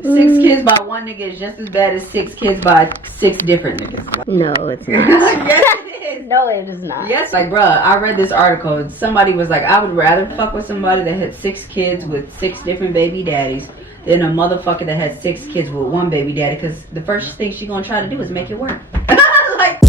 6 kids by one nigga is just as bad as 6 kids by 6 different niggas. No, it's not. Yes, it is. No, it is not. Yes, like, bruh, I read this article. Somebody was like, I would rather fuck with somebody that had 6 kids with 6 different baby daddies than a motherfucker that had 6 kids with one baby daddy, because the first thing she gonna try to do is make it work. Like,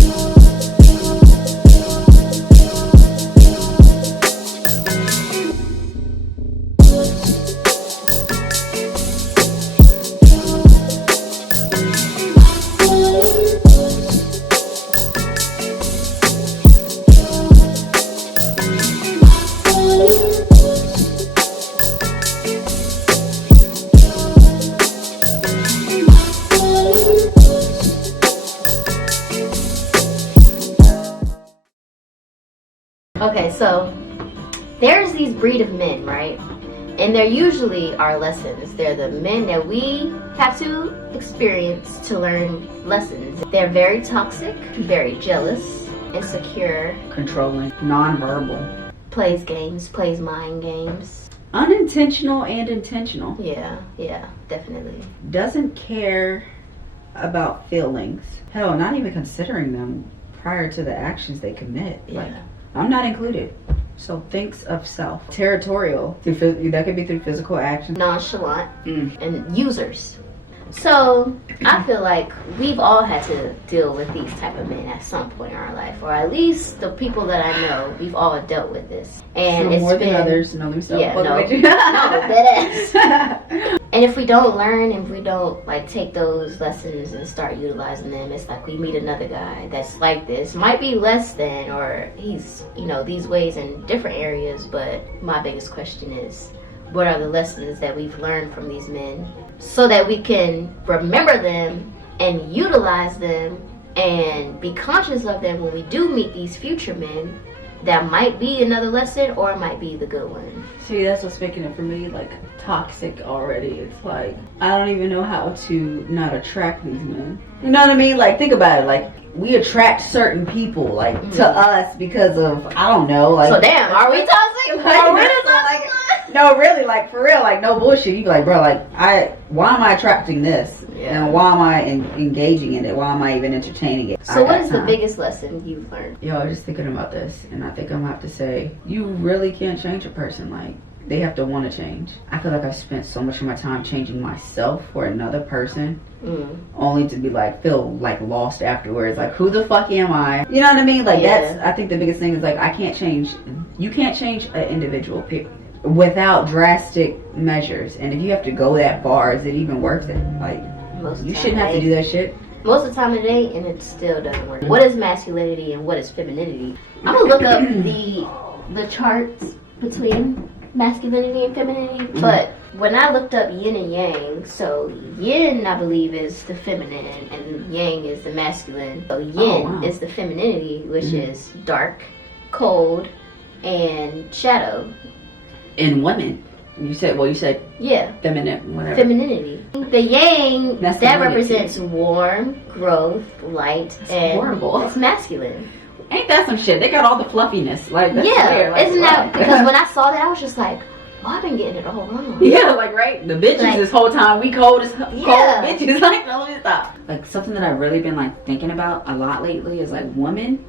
Okay, so there's these breed of men, right? And they're usually our lessons. They're the men that we have to experience to learn lessons. They're very toxic, very jealous, insecure, controlling, non-verbal, plays games, plays mind games. unintentional and intentional. Yeah, definitely. Doesn't care about feelings. Hell, not even considering them prior to the actions they commit. Yeah. Like, I'm not included. So thinks of self. Territorial. That could be through physical action. Nonchalant and users. So I feel like we've all had to deal with these type of men at some point in our life, or at least the people that I know, we've all dealt with this. And Some it's more been than others. Know themselves. yeah, no, that is. And if we don't learn, if we don't like take those lessons and start utilizing them, it's like we meet another guy that's like this. Might be less than, or he's, these ways in different areas, but my biggest question is, what are the lessons that we've learned from these men so that we can remember them and utilize them and be conscious of them when we do meet these future men? That might be another lesson, or it might be the good one. See, that's what's making it for me like toxic already. It's like I don't even know how to not attract these men. You know what I mean? Like, think about it. Like, we attract certain people like to us because of, I don't know, like, so damn, are we toxic? Are we toxic? No, really, like, for real, like, no bullshit. You be like, bro, like, why am I attracting this? Yeah. And why am I engaging in it? Why am I even entertaining it? So what is the biggest lesson you've learned? Yo, I was just thinking about this, and I think I'm gonna have to say, you really can't change a person. Like, they have to want to change. I feel like I've spent so much of my time changing myself for another person, only to be like, feel like lost afterwards. Like, who the fuck am I? You know what I mean? Like, that's, I think the biggest thing is like, you can't change an individual without drastic measures. And if you have to go that far, is it even worth it? Like, you shouldn't have to do that shit. Most of the time it ain't, and it still doesn't work. What is masculinity and what is femininity? I'm gonna look up the charts between masculinity and femininity, but when I looked up yin and yang, so yin, I believe, is the feminine and yang is the masculine. So yin is the femininity, which is dark, cold, and shadow. In women, you said yeah, feminine, whatever. Femininity. The yang, That's that the represents warm, growth, light, and horrible. It's masculine. Ain't that some shit? They got all the fluffiness. Like, that's Yeah, weird. Like, isn't that, because when I saw that, I was just like, oh, I've been getting it all wrong. Yeah, like, right? The bitches Like, this whole time, we cold as cold Yeah. bitches. Like, no, let me stop. Like, something that I've really been, like, thinking about a lot lately is, like, women.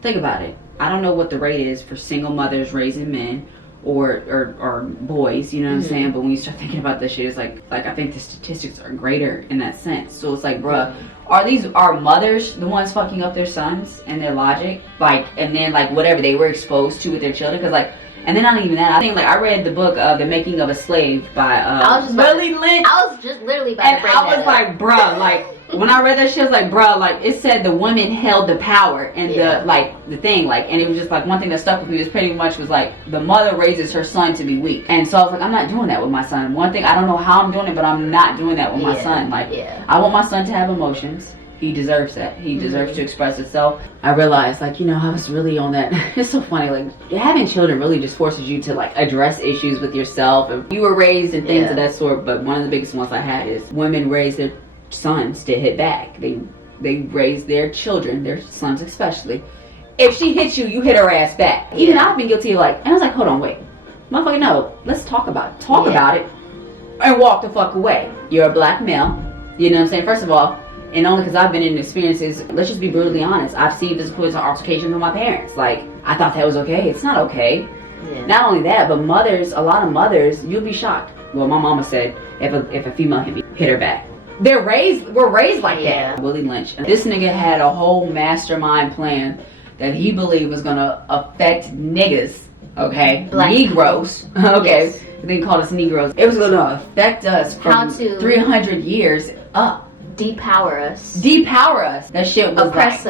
Think about it. I don't know what the rate is for single mothers raising men or boys, you know what I'm saying? But when you start thinking about this shit, it's like I think the statistics are greater in that sense. So it's like, bruh, are mothers the ones fucking up their sons and their logic? Like, and then, like, whatever they were exposed to with their children? Because, like, and then not even that, I think, like, I read the book The Making of a Slave by Willie Lynch. I was just literally about to bring I was that like, up. bruh, like, when I read that shit, I was like, bruh, like, it said the women held the power and the thing, like, and it was just like, one thing that stuck with me was pretty much was like, the mother raises her son to be weak. And so I was like, I'm not doing that with my son. One thing, I don't know how I'm doing it, but I'm not doing that with my son. Like, I want my son to have emotions. He deserves that. He deserves to express himself. I realized, like, I was really on that. It's so funny, like, having children really just forces you to, like, address issues with yourself. And you were raised and things of that sort, but one of the biggest ones I had is women raise their sons to hit back. They raise their children, their sons especially. If she hits you, you hit her ass back. Even I've been guilty of, like, and I was like, hold on, wait. Motherfucker, no. Let's talk about it. About it. and walk the fuck away. You're a black male. You know what I'm saying? First of all, and only because I've been in experiences, let's just be brutally honest. I've seen physical altercations with my parents. Like, I thought that was okay. It's not okay. Yeah. Not only that, but mothers, a lot of mothers, you'll be shocked. Well, my mama said if a female hit her back. We're raised like that. Willie Lynch. This nigga had a whole mastermind plan that he believed was gonna affect niggas, okay? Black Negroes, okay? Yes. They called us Negroes. It was gonna affect us from 300 years up. Depower us. That shit was oppress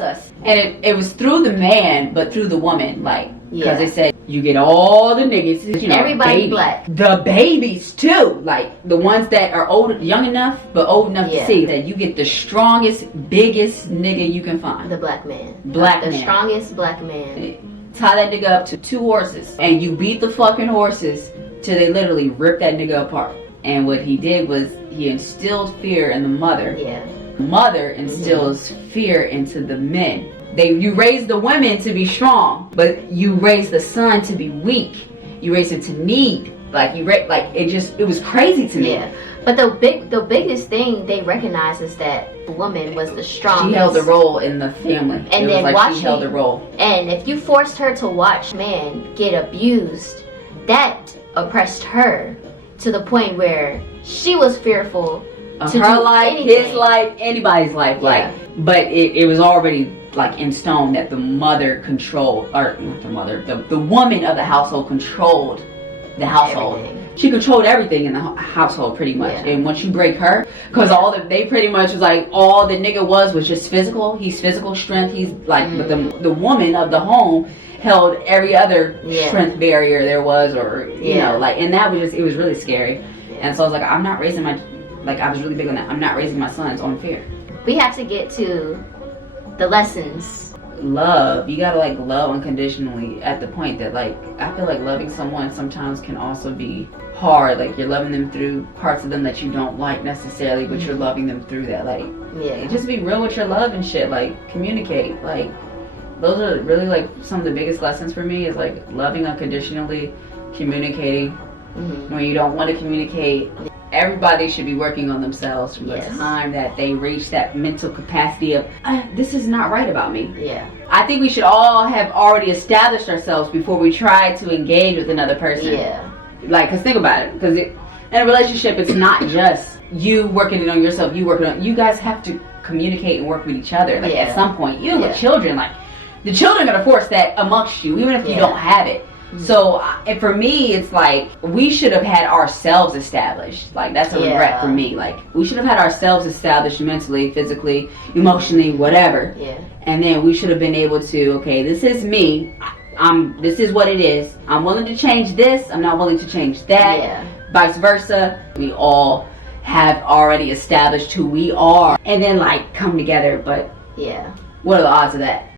us. And it was through the man, but through the woman, like, because they said you get all the niggas, you know, everybody babies. Black. The babies too, like the ones that are young enough, but old enough to see that you get the strongest, biggest nigga you can find. The black man. The strongest black man. Tie that nigga up to 2 horses, and you beat the fucking horses till they literally rip that nigga apart. And what he did was he instilled fear in the mother. Yeah. Mother instills fear into the men. You raise the women to be strong, but you raise the son to be weak. You raise him to need. It was crazy to me. Yeah. But the biggest thing they recognized is that the woman was the strongest. She held the role in the family. And she held the role. And if you forced her to watch man get abused, that oppressed her to the point where she was fearful of to her do life, anything. his life, anybody's life. Yeah. Like, but it was already like in stone that the mother controlled, or not the mother, the woman of the household controlled the household. Everything. She controlled everything in the household pretty much. Yeah. And once you break her, because they pretty much was like, all the nigga was just physical. He's physical strength. He's like, but the woman of the home held every other strength barrier there was, or you know, like, and that was it was really scary. And so I was like, I'm not raising I was really big on that. I'm not raising my sons on fear. We have to get to the lessons. Love, you gotta like love unconditionally, at the point that like I feel like loving someone sometimes can also be hard. Like, you're loving them through parts of them that you don't like necessarily, but you're loving them through that. Like, just be real with your love and shit. Like, communicate. Like, those are really like some of the biggest lessons for me, is like loving unconditionally, communicating when you don't want to communicate. Everybody should be working on themselves from the time that they reach that mental capacity of, this is not right about me. Yeah. I think we should all have already established ourselves before we try to engage with another person. Yeah. Like, because think about it. Because in a relationship, it's not just you working on yourself, you guys have to communicate and work with each other. Like, at some point, even with children, like, the children are going to force that amongst you, even if you don't have it. So, and for me, it's like, we should have had ourselves established. Like, that's a regret for me. Like, we should have had ourselves established mentally, physically, emotionally, whatever. Yeah. And then we should have been able to, okay, this is me. This is what it is. I'm willing to change this. I'm not willing to change that. Yeah. Vice versa. We all have already established who we are. And then, like, come together. But what are the odds of that?